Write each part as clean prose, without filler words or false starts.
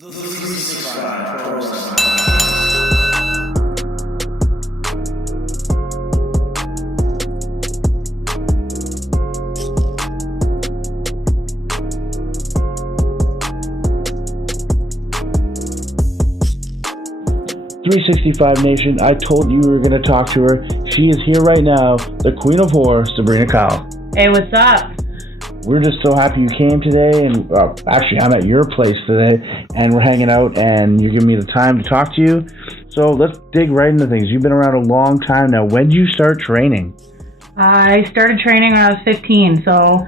The 365 Pro Wrestling. 365 Nation, I told you we were going to talk to her. She is here right now, the Queen of Horror, Sabrina Kyle. Hey, what's up? We're just so happy you came today, and actually I'm at your place today, and we're hanging out, and you're giving me the time to talk to you. So let's dig right into things. You've been around a long time now. When did you start training? I started training when I was 15, so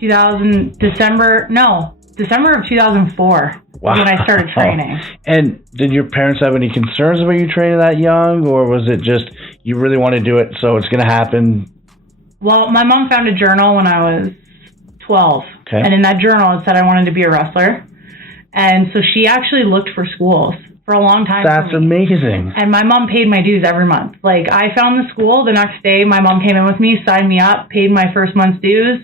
December of 2004. Wow. When I started training. And did your parents have any concerns about you training that young, or was it just you really want to do it, so it's going to happen? Well, my mom found a journal when I was 12, okay. And in that journal it said I wanted to be a wrestler, and so she actually looked for schools for a long time. That's amazing. And my mom paid my dues every month. Like, I found the school, the next day my mom came in with me, signed me up, paid my first month's dues,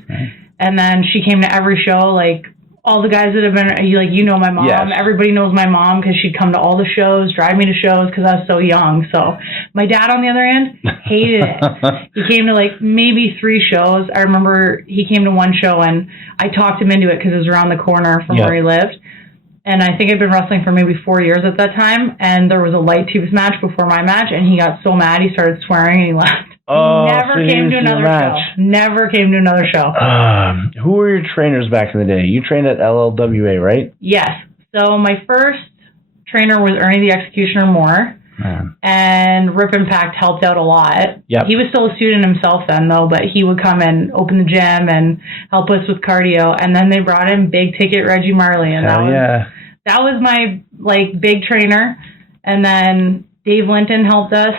and then she came to every show, like, all the guys that have been, like, you know my mom. Yes. Everybody knows my mom because she'd come to all the shows, drive me to shows because I was so young. So my dad, on the other hand, hated it. He came to, like, maybe 3 shows. I remember he came to one show, and I talked him into it because it was around the corner from where he lived. And I think I'd been wrestling for maybe 4 years at that time, and there was a light tubes match before my match, and he got so mad he started swearing and he left. Oh, he never came to another show. Never came to another show. Who were your trainers back in the day? You trained at LLWA, right? Yes. So my first trainer was Ernie the Executioner Moore. And Rip Impact helped out a lot. Yep. He was still a student himself then, though, but he would come and open the gym and help us with cardio. And then they brought in big ticket Reggie Marley, and that was my, like, big trainer. And then Dave Linton helped us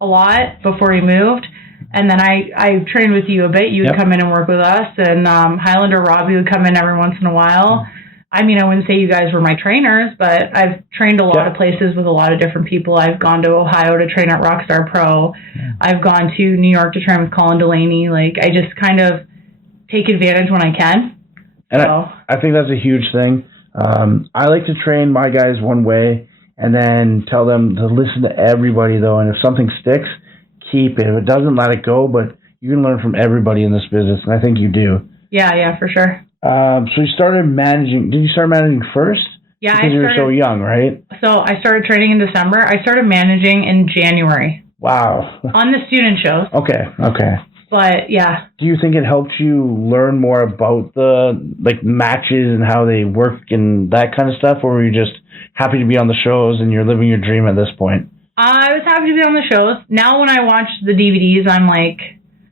a lot before he moved. And then I trained with you a bit. You would come in and work with us, and Highlander Robbie would come in every once in a while. I mean, I wouldn't say you guys were my trainers, but I've trained a lot of places with a lot of different people. I've gone to Ohio to train at Rockstar Pro. I've gone to New York to train with Colin Delaney. Like, I just kind of take advantage when I can. And I think that's a huge thing. I like to train my guys one way and then tell them to listen to everybody, though. And if something sticks, keep it. If it doesn't, let it go. But you can learn from everybody in this business, and I think you do. Yeah, for sure. So you started managing. Did you start managing first? Yeah, because you were so young, right? So I started training in December. I started managing in January. Wow. On the student shows. Okay. But yeah. Do you think it helped you learn more about the, like, matches and how they work and that kind of stuff, or were you just happy to be on the shows and you're living your dream at this point? I was happy to be on the shows. Now when I watch the DVDs, I'm like,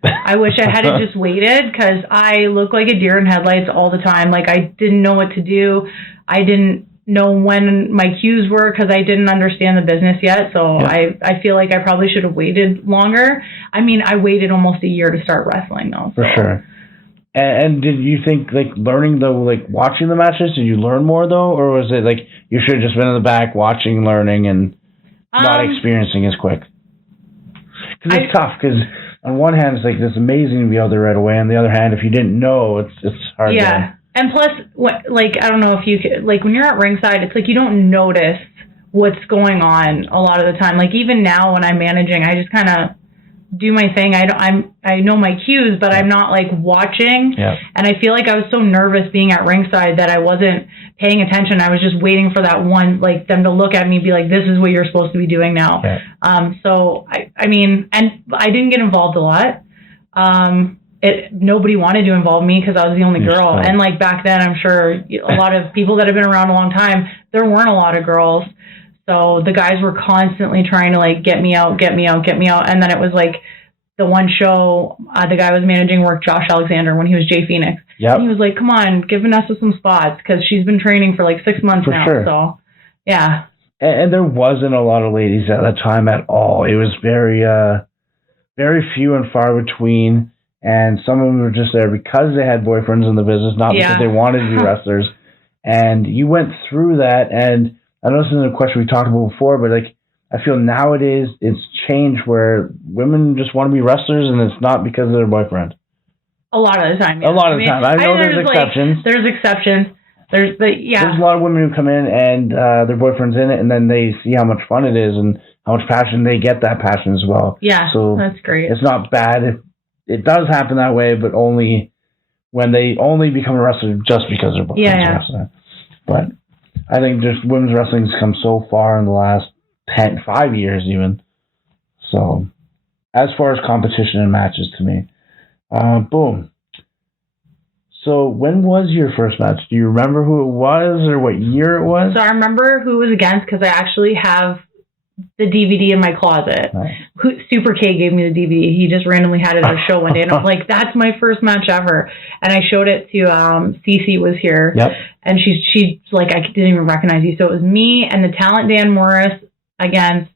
I wish I had just waited, because I look like a deer in headlights all the time. Like, I didn't know what to do. I didn't know when my cues were because I didn't understand the business yet. So I feel like I probably should have waited longer. I mean, I waited almost a year to start wrestling, though. For sure. And did you think, like, learning, though, like, watching the matches, did you learn more, though? Or was it, like, you should have just been in the back watching, learning, and not experiencing as quick? Because it's tough, because on one hand, it's like, it's amazing to be out there right away. On the other hand, if you didn't know, it's hard. Yeah. And plus, like, I don't know if you could, like, when you're at ringside, it's like you don't notice what's going on a lot of the time. Like, even now when I'm managing, I just kind of do my thing. I know my cues, but I'm not, like, watching. Yeah. And I feel like I was so nervous being at ringside that I wasn't paying attention. I was just waiting for that one, like, them to look at me and be like, this is what you're supposed to be doing now. Yeah. So, I mean, and I didn't get involved a lot. Nobody wanted to involve me because I was the only girl. And, like, back then, I'm sure a lot of people that have been around a long time, there weren't a lot of girls. So the guys were constantly trying to, like, get me out. And then it was, like, the one show the guy was managing worked Josh Alexander when he was Jay Phoenix. Yep. And he was like, come on, give Vanessa some spots, because she's been training for, like, 6 months now. Sure. So, yeah. And there wasn't a lot of ladies at that time at all. It was very, very few and far between. And some of them were just there because they had boyfriends in the business, not because they wanted to be wrestlers. And you went through that, and I know this isn't a question we talked about before, but, like, I feel nowadays it's changed where women just want to be wrestlers, and it's not because of their boyfriend. A lot of the time. Yeah. A lot of the time. I know there's exceptions. There's exceptions. There's a lot of women who come in and their boyfriend's in it, and then they see how much fun it is and how much passion they get. That passion as well. Yeah, so that's great. It's not bad. It does happen that way, but only when they only become a wrestler just because their boyfriend's a wrestler. But I think just women's wrestling's come so far in the last 5 years even. So, as far as competition and matches to me, boom. So, when was your first match? Do you remember who it was or what year it was? So, I remember who it was against because I actually have the DVD in my closet. Nice. Super K gave me the DVD. He just randomly had it at a show one day, and I was like, "That's my first match ever." And I showed it to Cece was here, and she's like, "I didn't even recognize you." So it was me and the talent Dan Morris against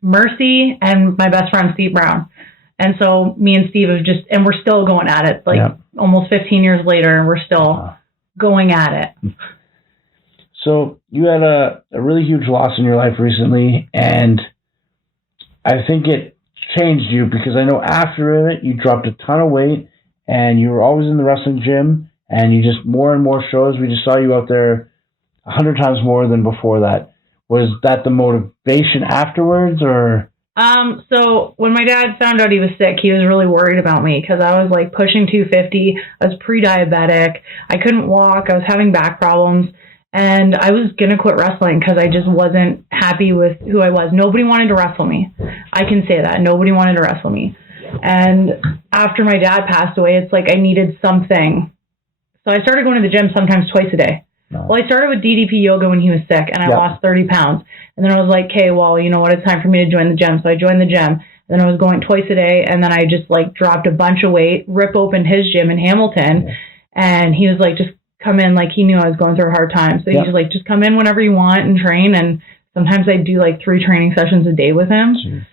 Mercy and my best friend Steve Brown. And so me and Steve have and we're still going at it, almost 15 years later, and we're still going at it. So you had a really huge loss in your life recently, and I think it changed you because I know after it, you dropped a ton of weight, and you were always in the wrestling gym, and you just more and more shows. We just saw you out there 100 times more than before that. Was that the motivation afterwards, or? So when my dad found out he was sick, he was really worried about me because I was like pushing 250. I was pre-diabetic. I couldn't walk. I was having back problems. And I was going to quit wrestling because I just wasn't happy with who I was. Nobody wanted to wrestle me. I can say that. Nobody wanted to wrestle me. And after my dad passed away, it's like I needed something. So I started going to the gym sometimes twice a day. No. Well, I started with DDP yoga when he was sick, and I lost 30 pounds. And then I was like, okay, well, you know what? It's time for me to join the gym. So I joined the gym. And then I was going twice a day, and then I just like dropped a bunch of weight, rip opened his gym in Hamilton. And he was like, just come in. Like, he knew I was going through a hard time. So he was like, just come in whenever you want and train. And sometimes I do like 3 training sessions a day with him. Jeez.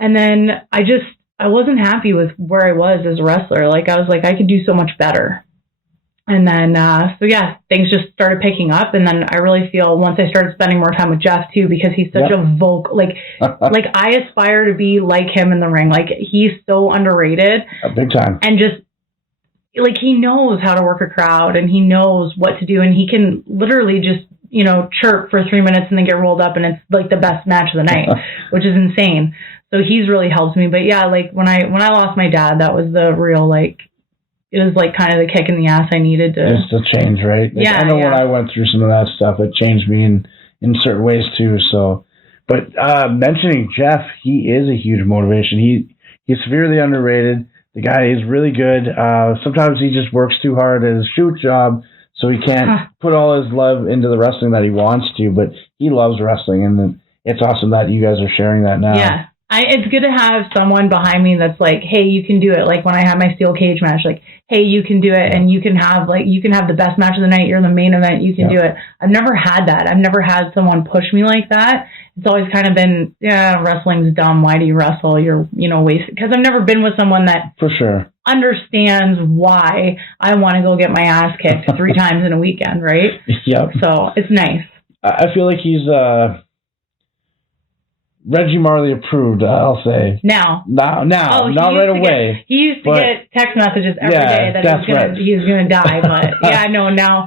And then I wasn't happy with where I was as a wrestler. Like, I was like, I could do so much better. And then, things just started picking up. And then I really feel once I started spending more time with Jeff too, because he's such a vocal, like I aspire to be like him in the ring. Like, he's so underrated. Big time. And just, like, he knows how to work a crowd and he knows what to do. And he can literally just, chirp for 3 minutes and then get rolled up. And it's like the best match of the night, which is insane. So he's really helped me. But yeah, like when I lost my dad, that was the real, like, it was like kind of the kick in the ass I needed to. Just a change, right? Like, I know when I went through some of that stuff, it changed me in certain ways too. So, but mentioning Jeff, he is a huge motivation. He's severely underrated. The guy is really good. Sometimes he just works too hard at his shoot job, so he can't put all his love into the wrestling that he wants to. But he loves wrestling, and it's awesome that you guys are sharing that now. Yeah. It's good to have someone behind me that's like, hey, you can do it. Like when I had my steel cage match, like, hey, you can do it, and you can have the best match of the night. You're the main event. You can do it. I've never had that. I've never had someone push me like that. It's always kind of been, wrestling's dumb. Why do you wrestle? You're, wasted. Because I've never been with someone that for sure understands why I want to go get my ass kicked 3 times in a weekend, right? Yep. So it's nice. I feel like he's Reggie Marley approved, I'll say. Now, not right away. He used to get text messages every day that he was gonna die, but now.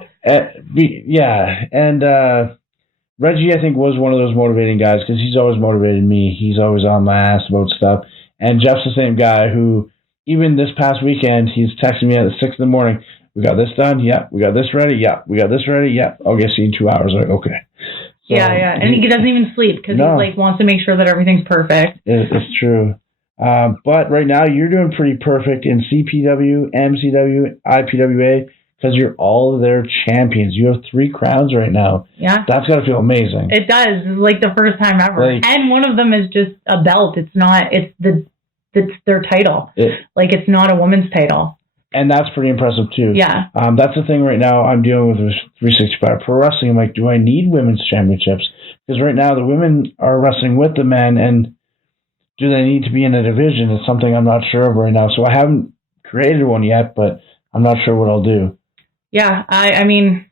And Reggie, I think, was one of those motivating guys because he's always motivated me. He's always on my ass about stuff. And Jeff's the same guy who, even this past weekend, he's texting me at 6 in the morning. We got this done. Yeah. We got this ready. Yeah. We got this ready. Yeah. I'll get you in 2 hours. Like, okay. So, and he doesn't even sleep because he wants to make sure that everything's perfect. It's true. But right now you're doing pretty perfect in CPW, MCW, IPWA because you're all of their champions. You have 3 crowns right now. Yeah. That's got to feel amazing. It does. It's like the first time ever. And one of them is just a belt. It's not. It's their title. It's not a woman's title. And that's pretty impressive, too. Yeah. That's the thing right now I'm dealing with 365 Pro Wrestling. I'm like, do I need women's championships? Because right now the women are wrestling with the men, and do they need to be in a division? It's something I'm not sure of right now. So I haven't created one yet, but I'm not sure what I'll do. Yeah, I mean,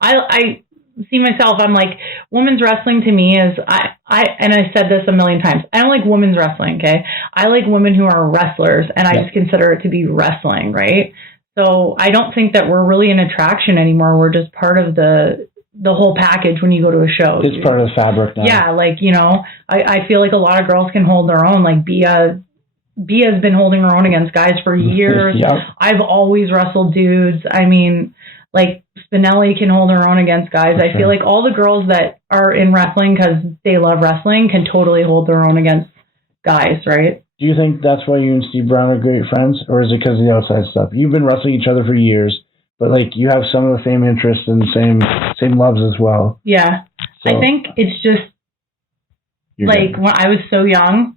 I see myself, I'm like, women's wrestling to me is, and I said this a million times, I don't like women's wrestling, okay? I like women who are wrestlers, and I just consider it to be wrestling, right? So I don't think that we're really an attraction anymore. We're just part of the whole package when you go to a show. It's part of the fabric now. Yeah, like, you know, I feel like a lot of girls can hold their own. Like Bia's been holding her own against guys for years. Yep. I've always wrestled dudes. I mean, like Spinelli can hold her own against guys. I feel like all the girls that are in wrestling because they love wrestling can totally hold their own against guys, right? Do you think that's why you and Steve Brown are great friends, or is it because of the outside stuff? You've been wrestling each other for years, but like you have some of the same interests and the same loves as well. Yeah, so, I think it's just like when I was so young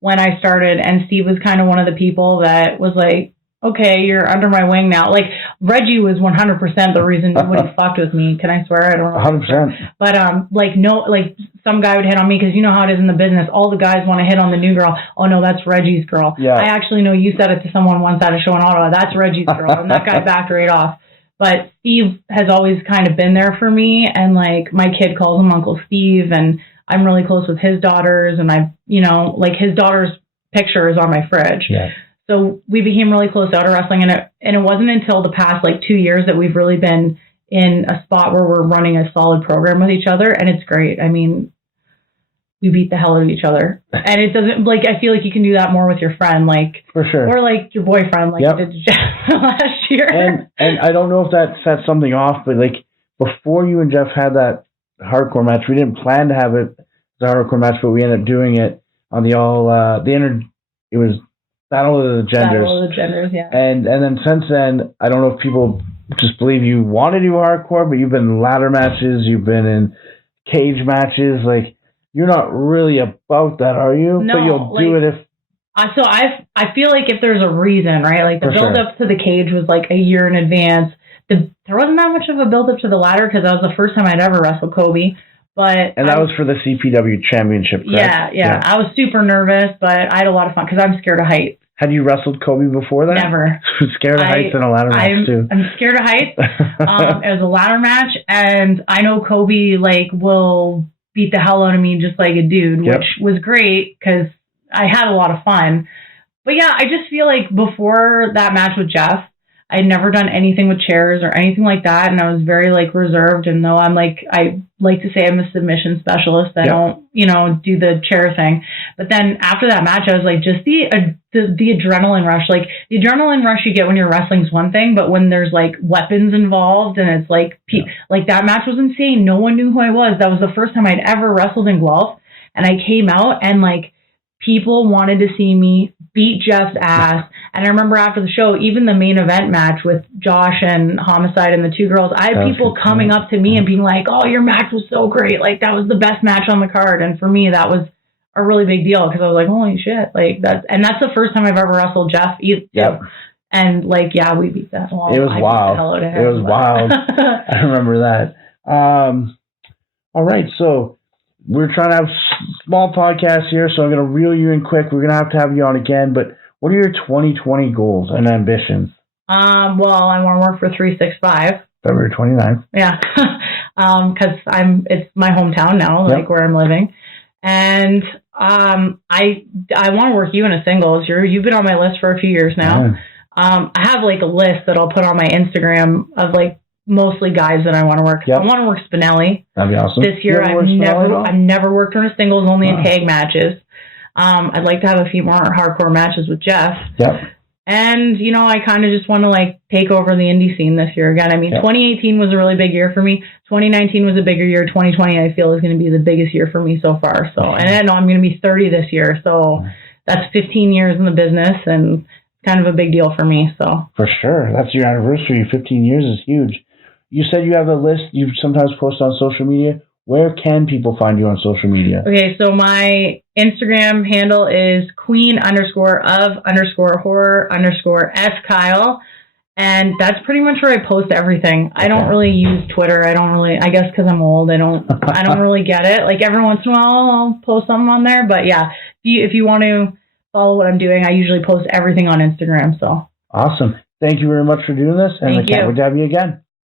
when I started, and Steve was kind of one of the people that was like, okay, you're under my wing now. Like, Reggie was 100% the reason when he fucked with me. Can I swear? I don't know. 100%. But, like, no, like, some guy would hit on me because you know how it is in the business. All the guys want to hit on the new girl. Oh, no, that's Reggie's girl. Yeah. I actually know you said it to someone once at a show in Ottawa. That's Reggie's girl. And that guy backed right off. But Steve has always kind of been there for me. And, like, my kid calls him Uncle Steve. And I'm really close with his daughters. And you know, like, his daughter's picture is on my fridge. Yeah. So we became really close out of wrestling, and it wasn't until the past like 2 years that we've really been in a spot where we're running a solid program with each other, and it's great. I mean, we beat the hell out of each other, and it doesn't like I feel like you can do that more with your friend, like for sure, or like your boyfriend, like you did to Jeff last year. And I don't know if that set something off, but like before you and Jeff had that hardcore match, we didn't plan to have it as a hardcore match, but we ended up doing it on the it was Battle of the Genders. Battle of the Genders, yeah. And then since then, I don't know if people just believe you want to do hardcore, but you've been in ladder matches, you've been in cage matches. Like, you're not really about that, are you? No, but you'll do it if... So I feel like if there's a reason, right? Like, the build-up to the cage was like a year in advance. There wasn't that much of a build-up to the ladder because that was the first time I'd ever wrestled Kobe. And that was for the CPW championship, correct? Yeah. I was super nervous, but I had a lot of fun because I'm scared of heights. Had you wrestled Kobe before that? Never. Scared of heights in a ladder match, too. I'm scared of heights. It was a ladder match, and I know Kobe, like, will beat the hell out of me just like a dude, which was great because I had a lot of fun. But, yeah, I just feel like before that match with Jeff, I'd never done anything with chairs or anything like that, and I was very, like, reserved. And though I like to say I'm a submission specialist, I don't, do the chair thing. But then after that match, I was like, just the adrenaline rush. Like, the adrenaline rush you get when you're wrestling is one thing, but when there's, like, weapons involved and it's, like, like, that match was insane. No one knew who I was. That was the first time I'd ever wrestled in Guelph, and I came out, and, like, people wanted to see me beat Jeff's ass. And I remember after the show, even the main event match with Josh and Homicide and the two girls, I had people coming up to me and being like, oh, your match was so great. Like, that was the best match on the card. And for me, that was a really big deal because I was like, holy shit. Like, that's the first time I've ever wrestled Jeff. Yep. And, like, yeah, we beat that. Well, it was wild. It was wild. I remember that. All right. So, we're trying to have small podcasts here, so I'm going to reel you in quick. We're going to have you on again, but what are your 2020 goals and ambitions? Well, I want to work for 365. February 29th. Yeah. Because it's my hometown now, like where I'm living. And I want to work you in a singles. You've been on my list for a few years now. Yeah. I have like a list that I'll put on my Instagram of like mostly guys that I want to work. Yep. I want to work Spinelli. That'd be awesome. This year, I've never worked on a singles, only in tag matches. I'd like to have a few more hardcore matches with Jeff. Yep. And, I kind of just want to, like, take over the indie scene this year again. I mean, 2018 was a really big year for me. 2019 was a bigger year. 2020, I feel, is going to be the biggest year for me so far. So, and I know I'm going to be 30 this year. So that's 15 years in the business and kind of a big deal for me. So for sure. That's your anniversary. 15 years is huge. You said you have a list you sometimes post on social media. Where can people find you on social media? Okay, so my Instagram handle is queen_of_horror_S_Kyle. And that's pretty much where I post everything. Okay. I don't really use Twitter. I guess because I'm old, I don't really get it. Like every once in a while I'll post something on there. But yeah, if you want to follow what I'm doing, I usually post everything on Instagram. So awesome. Thank you very much for doing this. And I can't wait to have you again.